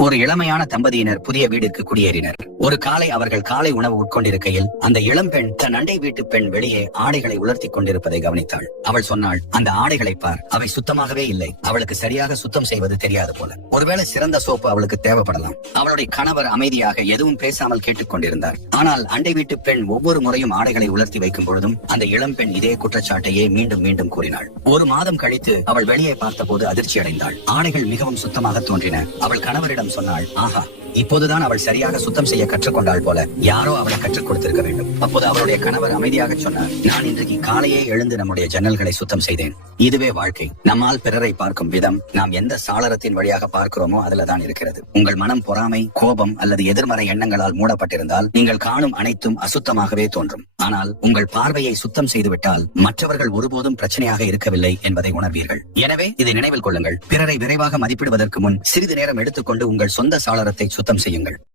ஒரு இளமையான தம்பதியினர் புதிய வீடுக்கு குடியேறினர். ஒரு காலை அவர்கள் காலை உணவு உட்கொண்டிருக்கையில் அந்த இளம்பெண் தன் அண்டை வீட்டு பெண் வெளியே ஆடைகளை உலர்த்தி கொண்டிருப்பதை கவனித்தாள். அவள் சொன்னாள் அந்த ஆடைகளை பார் அவை சுத்தமாகவே இல்லை. அவளுக்கு சரியாக சுத்தம் செய்வது தெரியாது போல. ஒருவேளை சிறந்த சோப்பு அவளுக்கு தேவைப்படலாம். அவளுடைய கணவர் அமைதியாக எதுவும் பேசாமல் கேட்டுக் கொண்டிருந்தார். ஆனால் அண்டை வீட்டு பெண் ஒவ்வொரு முறையும் ஆடைகளை உலர்த்தி வைக்கும் பொழுதும் அந்த இளம்பெண் இதே குற்றச்சாட்டையே மீண்டும் மீண்டும் கூறினாள். ஒரு மாதம் கழித்து அவள் வெளியே பார்த்தபோது அதிர்ச்சி அடைந்தாள் ஆடைகள் மிகவும் சுத்தமாக தோன்றின. அவள் கணவரிடம் சொன்னாள் ஆஹா இப்போதுதான் அவள் சரியாக சுத்தம் செய்ய கற்றுக்கொண்டாள் போல. யாரோ அவளை கற்றுக் கொடுத்திருக்க வேண்டும். அப்போது அவளுடைய கணவர் அமைதியாக சொன்னார் நான் இன்றைக்கு காலையே எழுந்து நம்முடைய ஜன்னல்களை சுத்தம் செய்தேன். இதுவே வாழ்க்கை. நம்மால் பிறரை பார்க்கும் விதம். நாம் எந்த சாளரத்தின் வழியாக பார்க்கிறோமோ அதுலதான் இருக்கிறது. உங்கள் மனம் பொறாமை கோபம் அல்லது எதிர்மறை எண்ணங்களால் மூடப்பட்டிருந்தால் நீங்கள் காணும் அனைத்தும் அசுத்தமாகவே தோன்றும். ஆனால் உங்கள் பார்வையை சுத்தம் செய்துவிட்டால் மற்றவர்கள் ஒருபோதும் பிரச்சனையாக இருக்கவில்லை என்பதை உணர்வீர்கள். எனவே இதை நினைவில் கொள்ளுங்கள். பிறரை விரைவாக மதிப்பிடுவதற்கு முன் சிறிது நேரம் எடுத்துக்கொண்டு உங்கள் சொந்த சாளரத்தை சுத்தம் செய்யுங்கள்.